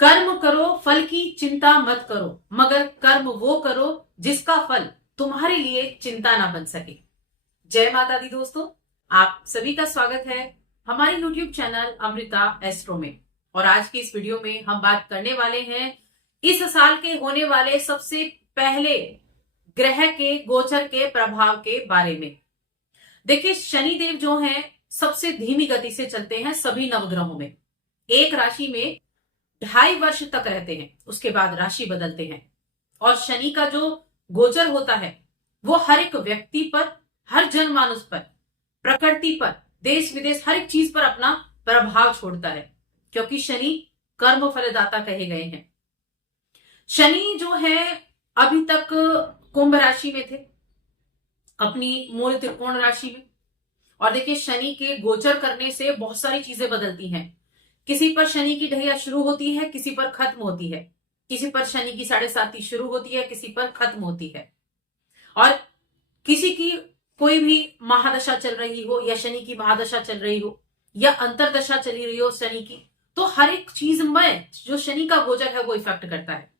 कर्म करो, फल की चिंता मत करो, मगर कर्म वो करो जिसका फल तुम्हारे लिए चिंता ना बन सके। जय माता दी दोस्तों, आप सभी का स्वागत है हमारे YouTube चैनल अमृता एस्ट्रो में। और आज की इस वीडियो में हम बात करने वाले हैं इस साल के होने वाले सबसे पहले ग्रह के गोचर के प्रभाव के बारे में। देखिए, शनिदेव जो हैं सबसे धीमी गति से चलते हैं सभी नवग्रहों में। एक राशि में 2.5 वर्ष तक रहते हैं, उसके बाद राशि बदलते हैं। और शनि का जो गोचर होता है वो हर एक व्यक्ति पर, हर जनमानस पर, प्रकृति पर, देश विदेश हर एक चीज पर अपना प्रभाव छोड़ता है, क्योंकि शनि कर्म फलदाता कहे गए हैं। शनि जो है अभी तक कुंभ राशि में थे, अपनी मूल त्रिकोण राशि में। और देखिए, शनि के गोचर करने से बहुत सारी चीजें बदलती हैं। किसी पर शनि की ढैया शुरू होती है, किसी पर खत्म होती है। किसी पर शनि की 7.5 शुरू होती है, किसी पर खत्म होती है। और किसी की कोई भी महादशा चल रही हो, या शनि की महादशा चल रही हो, या अंतरदशा चली रही हो शनि की, तो हर एक चीज में जो शनि का गोचर है वो इफेक्ट करता है।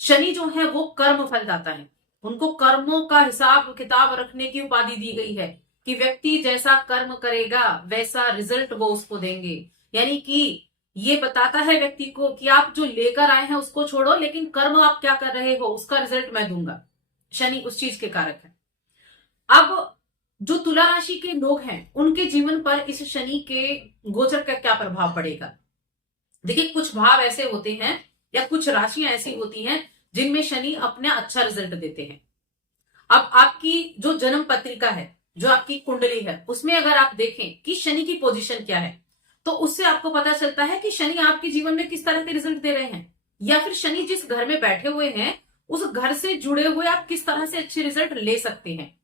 शनि जो है वो कर्म फलदाता है। उनको कर्मों का हिसाब किताब रखने की उपाधि दी गई है कि व्यक्ति जैसा कर्म करेगा वैसा रिजल्ट वो उसको देंगे। यानी कि ये बताता है व्यक्ति को कि आप जो लेकर आए हैं उसको छोड़ो, लेकिन कर्म आप क्या कर रहे हो उसका रिजल्ट मैं दूंगा। शनि उस चीज के कारक है। अब जो तुला राशि के लोग हैं उनके जीवन पर इस शनि के गोचर का क्या प्रभाव पड़ेगा। देखिए, कुछ भाव ऐसे होते हैं या कुछ राशियां ऐसी होती हैं जिनमें शनि अपना अच्छा रिजल्ट देते हैं। अब आपकी जो जन्म पत्रिका है, जो आपकी कुंडली है, उसमें अगर आप देखें कि शनि की पोजीशन क्या है, तो उससे आपको पता चलता है कि शनि आपके जीवन में किस तरह के रिजल्ट दे रहे हैं, या फिर शनि जिस घर में बैठे हुए हैं उस घर से जुड़े हुए आप किस तरह से अच्छे रिजल्ट ले सकते हैं।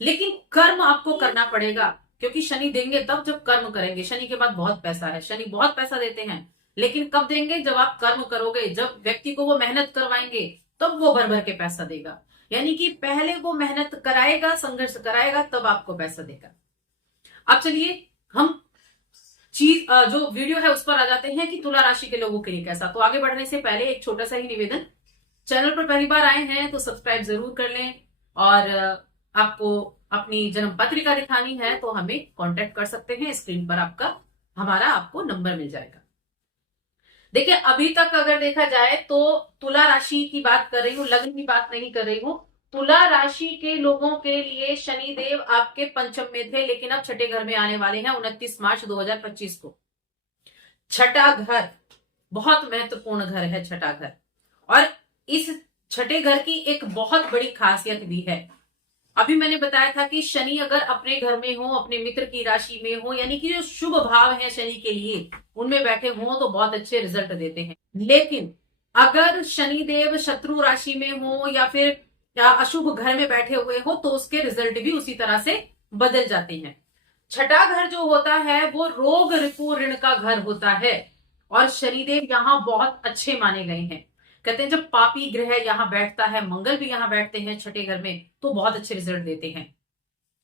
लेकिन कर्म आपको करना पड़ेगा, क्योंकि शनि देंगे तब जब कर्म करेंगे। शनि के पास बहुत पैसा है, शनि बहुत पैसा देते हैं, लेकिन कब देंगे? जब आप कर्म करोगे, जब व्यक्ति को वो मेहनत करवाएंगे तब वो भर भर के पैसा देगा। यानी कि पहले वो मेहनत कराएगा, संघर्ष कराएगा, तब आपको पैसा देगा। अब चलिए हम जो वीडियो है उस पर आ जाते हैं कि तुला राशि के लोगों के लिए कैसा। तो आगे बढ़ने से पहले एक छोटा सा ही निवेदन, चैनल पर पहली बार आए हैं तो सब्सक्राइब जरूर कर लें, और आपको अपनी जन्म पत्रिका दिखानी है तो हमें कांटेक्ट कर सकते हैं। स्क्रीन पर हमारा आपको नंबर मिल जाएगा। देखिए, अभी तक अगर देखा जाए तो तुला राशि की बात कर रही हूँ, लग्न की बात नहीं कर रही हूँ। तुला राशि के लोगों के लिए शनिदेव आपके पंचम में थे, लेकिन अब छठे घर में आने वाले हैं 29 मार्च 2025 को। छठा घर बहुत महत्वपूर्ण घर है, छठा घर। और इस छठे घर की एक बहुत बड़ी खासियत भी है। अभी मैंने बताया था कि शनि अगर अपने घर में हो, अपने मित्र की राशि में हो, यानी कि जो शुभ भाव है शनि के लिए उनमें बैठे हो तो बहुत अच्छे रिजल्ट देते हैं। लेकिन अगर शनिदेव शत्रु राशि में हो या फिर अशुभ घर में बैठे हुए हो तो उसके रिजल्ट भी उसी तरह से बदल जाते हैं। छठा घर जो होता है वो रोग रिपु ऋण का घर होता है, और शनिदेव यहाँ बहुत अच्छे माने गए हैं। कहते हैं जब पापी ग्रह यहाँ बैठता है, मंगल भी यहाँ बैठते हैं छठे घर में, तो बहुत अच्छे रिजल्ट देते हैं।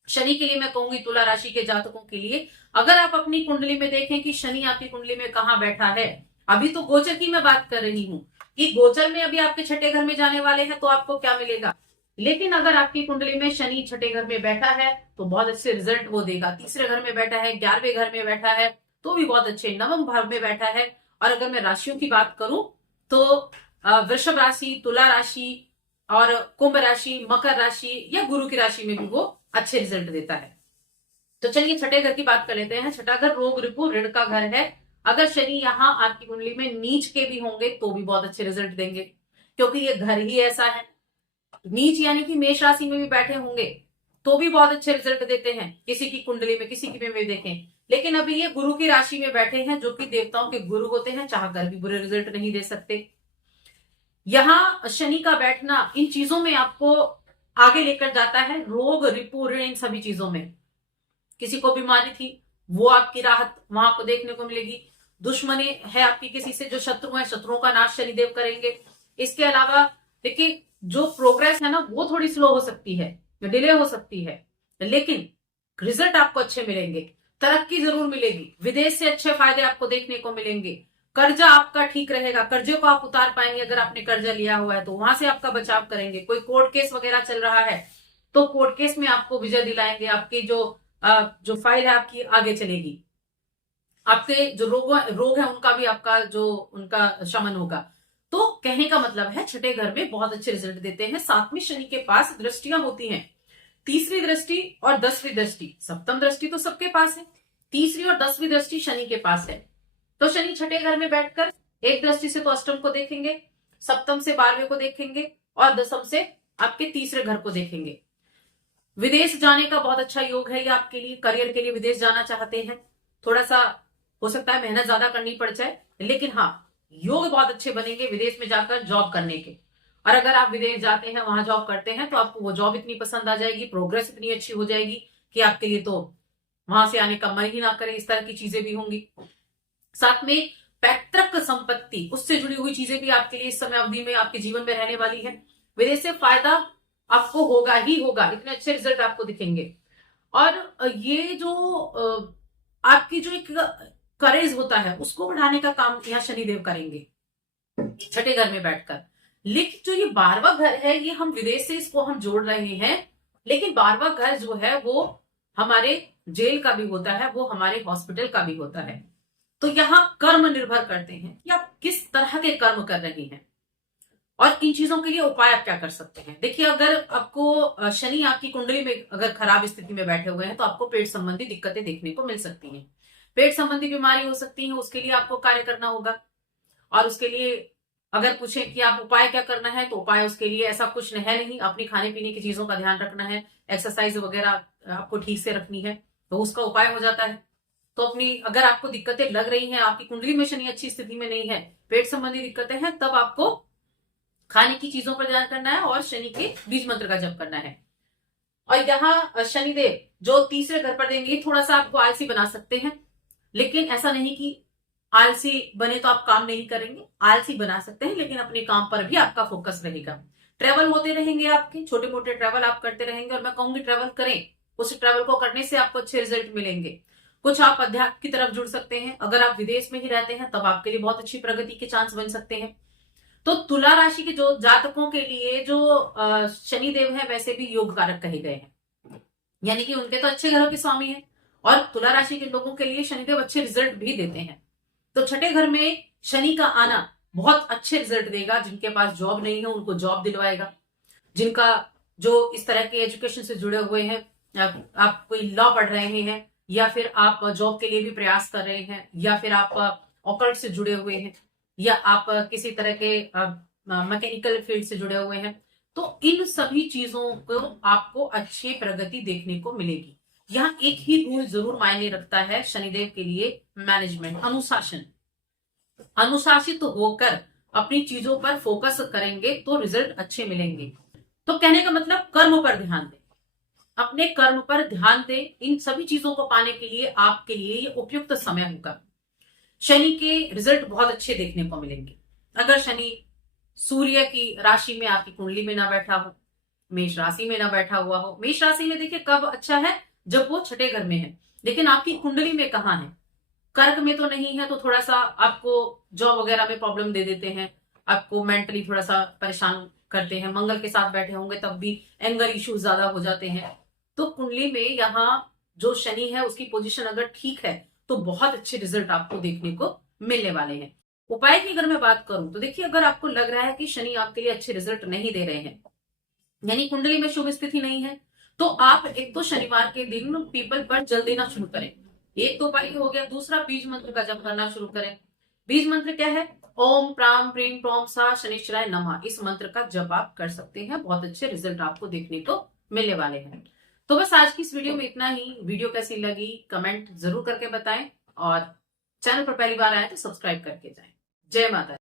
शनि के लिए मैं कहूंगी, तुला राशि के जातकों के लिए, अगर आप अपनी कुंडली में देखें कि शनि आपकी कुंडली में कहाँ बैठा है। अभी तो गोचर की मैं बात कर रही हूँ कि गोचर में अभी आपके छठे घर में जाने वाले हैं तो आपको क्या मिलेगा। लेकिन अगर आपकी कुंडली में शनि छठे घर में बैठा है तो बहुत अच्छे रिजल्ट वो देगा। तीसरे घर में बैठा है, 11वें घर में बैठा है तो भी बहुत अच्छे, नवम भाव में बैठा है। और अगर मैं राशियों की बात करूं तो वृषभ राशि, तुला राशि और कुंभ राशि, मकर राशि या गुरु की राशि में भी वो अच्छे रिजल्ट देता है। तो चलिए छठे घर की बात कर लेते हैं। छठा घर रोग रिपु ऋण का घर है। अगर शनि यहाँ आपकी कुंडली में नीच के भी होंगे तो भी बहुत अच्छे रिजल्ट देंगे, क्योंकि ये घर ही ऐसा है। नीच यानी कि मेष राशि में भी बैठे होंगे तो भी बहुत अच्छे रिजल्ट देते हैं, किसी की कुंडली में, किसी की में भी देखें। लेकिन अभी ये गुरु की राशि में बैठे हैं, जो कि देवताओं के गुरु होते हैं, चाहकर भी बुरे रिजल्ट नहीं दे सकते। यहां शनि का बैठना इन चीजों में आपको आगे लेकर जाता है, रोग रिपु ऋण, इन सभी चीजों में। किसी को बीमारी थी वो आपकी राहत वहां आपको देखने को मिलेगी। दुश्मनी है आपकी किसी से, जो शत्रु है, शत्रुओं का नाश शनिदेव करेंगे। इसके अलावा देखिए, जो प्रोग्रेस है ना वो थोड़ी स्लो हो सकती है, डिले हो सकती है, लेकिन रिजल्ट आपको अच्छे मिलेंगे। तरक्की जरूर मिलेगी, विदेश से अच्छे फायदे आपको देखने को मिलेंगे। कर्जा आपका ठीक रहेगा, कर्जे को आप उतार पाएंगे। अगर आपने कर्जा लिया हुआ है तो वहां से आपका बचाव करेंगे। कोई कोर्ट केस वगैरह चल रहा है तो कोर्ट केस में आपको विजय दिलाएंगे। आपकी जो फाइल है आपकी आगे चलेगी। आपके जो रोग है उनका भी आपका जो उनका शमन होगा। तो कहने का मतलब है छठे घर में बहुत अच्छे रिजल्ट देते हैं। सातवीं शनि के पास दृष्टियां होती हैं, तीसरी दृष्टि और 10वीं दृष्टि। सप्तम दृष्टि तो सबके पास है, तीसरी और 10वीं दृष्टि शनि के पास है। तो शनि छठे घर में बैठकर एक दृष्टि से तो अष्टम को देखेंगे, सप्तम से 12वें को देखेंगे और दसम से आपके तीसरे घर को देखेंगे। विदेश जाने का बहुत अच्छा योग है ये आपके लिए। करियर के लिए विदेश जाना चाहते हैं, थोड़ा सा हो सकता है मेहनत ज्यादा करनी पड़ जाए, लेकिन हाँ योग बहुत अच्छे बनेंगे विदेश में जाकर जॉब करने के। और अगर आप विदेश जाते हैं, वहां जॉब करते हैं, तो आपको वो जॉब इतनी पसंद आ जाएगी, प्रोग्रेस इतनी अच्छी हो जाएगी कि आपके लिए तो वहां से आने का मन ही ना करे। इस तरह की चीजें भी होंगी। साथ में पैतृक संपत्ति, उससे जुड़ी हुई चीजें भी आपके लिए इस समय अवधि में आपके जीवन में रहने वाली है। विदेश से फायदा आपको होगा ही होगा, इतने अच्छे रिजल्ट आपको दिखेंगे। और ये जो आपकी जो एक करेज होता है उसको बढ़ाने का काम यहाँ शनिदेव करेंगे छठे घर में बैठकर। लेकिन जो ये 12वां घर है, ये हम विदेश से इसको हम जोड़ रहे हैं, लेकिन 12वां घर जो है वो हमारे जेल का भी होता है, वो हमारे हॉस्पिटल का भी होता है। तो यहाँ कर्म निर्भर करते हैं कि आप किस तरह के कर्म कर रहे हैं और इन चीजों के लिए उपाय आप क्या कर सकते हैं। देखिए, अगर आपको शनि आपकी कुंडली में अगर खराब स्थिति में बैठे हुए हैं तो आपको पेट संबंधी दिक्कतें देखने को मिल सकती हैं। पेट संबंधी बीमारी हो सकती है, उसके लिए आपको कार्य करना होगा। और उसके लिए अगर पूछें कि आप उपाय क्या करना है, तो उपाय उसके लिए ऐसा कुछ है नहीं। अपनी खाने पीने की चीजों का ध्यान रखना है, एक्सरसाइज वगैरह आपको ठीक से रखनी है, तो उसका उपाय हो जाता है। तो अपनी अगर आपको दिक्कतें लग रही हैं, आपकी कुंडली में शनि अच्छी स्थिति में नहीं है, पेट संबंधी दिक्कतें हैं, तब आपको खाने की चीजों पर ध्यान करना है और शनि के बीज मंत्र का जप करना है। और यहाँ शनिदेव जो तीसरे घर पर देंगे, थोड़ा सा आपको आलसी बना सकते हैं, लेकिन ऐसा नहीं कि आलसी बने तो आप काम नहीं करेंगे। आलसी बना सकते हैं, लेकिन अपने काम पर भी आपका फोकस रहेगा। ट्रेवल होते रहेंगे, आपके छोटे मोटे ट्रेवल आप करते रहेंगे। और मैं कहूंगी ट्रेवल करें, उस ट्रेवल को करने से आपको अच्छे रिजल्ट मिलेंगे। कुछ आप अध्यात्म की तरफ जुड़ सकते हैं। अगर आप विदेश में ही रहते हैं तब आपके लिए बहुत अच्छी प्रगति के चांस बन सकते हैं। तो तुला राशि के जो जातकों के लिए जो शनिदेव है वैसे भी योग कारक कहे गए हैं, यानी कि उनके तो अच्छे घरों के स्वामी हैं। और तुला राशि के लोगों के लिए शनिदेव अच्छे रिजल्ट भी देते हैं। तो छठे घर में शनि का आना बहुत अच्छे रिजल्ट देगा। जिनके पास जॉब नहीं है उनको जॉब दिलवाएगा। जिनका जो इस तरह के एजुकेशन से जुड़े हुए हैं, आप कोई लॉ पढ़ रहे हैं, या फिर आप जॉब के लिए भी प्रयास कर रहे हैं, या फिर आप ऑकल्ट से जुड़े हुए हैं, या आप किसी तरह के मैकेनिकल फील्ड से जुड़े हुए हैं, तो इन सभी चीजों को आपको अच्छी प्रगति देखने को मिलेगी। यहाँ एक ही रूल जरूर मायने रखता है शनिदेव के लिए, मैनेजमेंट, अनुशासन। अनुशासित होकर अपनी चीजों पर फोकस करेंगे तो रिजल्ट अच्छे मिलेंगे। तो कहने का मतलब कर्म पर ध्यान दें, अपने कर्म पर ध्यान दें। इन सभी चीजों को पाने के लिए आपके लिए ये उपयुक्त समय होगा। शनि के रिजल्ट बहुत अच्छे देखने को मिलेंगे। अगर शनि सूर्य की राशि में आपकी कुंडली में ना बैठा हो, मेष राशि में ना बैठा हुआ हो। मेष राशि में देखिए कब अच्छा है, जब वो छठे घर में है। लेकिन आपकी कुंडली में कहाँ है, कर्क में तो नहीं है, तो थोड़ा सा आपको जॉब वगैरह में प्रॉब्लम दे देते हैं, आपको मेंटली थोड़ा सा परेशान करते हैं। मंगल के साथ बैठे होंगे तब भी एंगर इश्यूज ज्यादा हो जाते हैं। तो कुंडली में यहाँ जो शनि है उसकी पोजीशन अगर ठीक है तो बहुत अच्छे रिजल्ट आपको देखने को मिलने वाले हैं। उपाय की अगर मैं बात करूं तो देखिए, अगर आपको लग रहा है कि शनि आपके लिए अच्छे रिजल्ट नहीं दे रहे हैं, यानी कुंडली में शुभ स्थिति नहीं है, तो आप एक तो शनिवार के दिन पीपल पर जल देना शुरू करें। एक तो उपाय हो गया। दूसरा, बीज मंत्र का जप करना शुरू करें। बीज मंत्र क्या है? ओम प्राम प्रीम प्रोम सा शनिश्चराय नमः। इस मंत्र का जप आप कर सकते हैं, बहुत अच्छे रिजल्ट आपको देखने को मिलने वाले हैं। तो बस आज की इस वीडियो में इतना ही। वीडियो कैसी लगी कमेंट जरूर करके बताएं, और चैनल पर पहली बार आए तो सब्सक्राइब करके जाएं। जय माता दी।